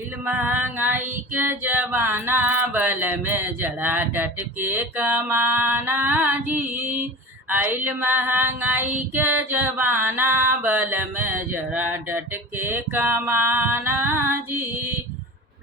महंगाई के जमाना बल में जड़ा डट के कमाना जी। आइल महंगाई के जमाना बल में जड़ा डट के कमाना जी।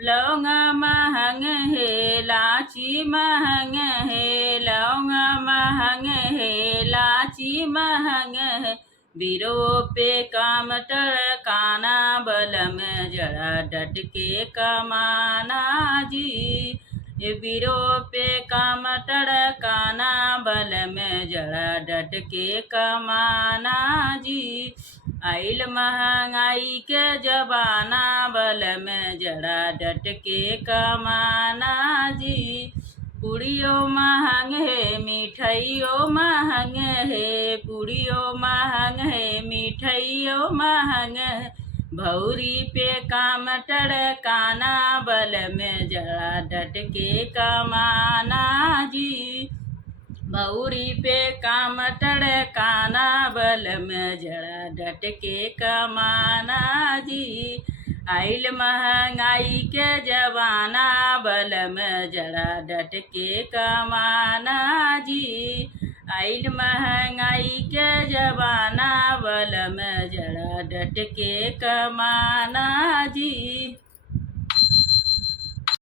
लौंग महंग है लाची महंग है, लौंग महंग है लाची महंग है। बिरो पे काम टड़काना बल में जड़ा डट के कमाना जी। ये बिरो पे काम टड़काना बल में जड़ा डट के कमाना जी। आइल महंगाई के जमाना बल में जड़ा डट के कमाना जी। पूड़ियो महंग है मिठाइयो महंग है, पूड़ियो महंग है मिठाइयो महंग है। भौरी पे काम टड़काना बल में जड़ा डट के कमाना जी। भौरी पे काम टड़काना बल में जड़ा डट के कमाना जी। आइल महंगाई के जमाना बल में जड़ा डट के कमाना जी। आइल महंगाई के जमाना बल में जड़ा डट के कमाना जी।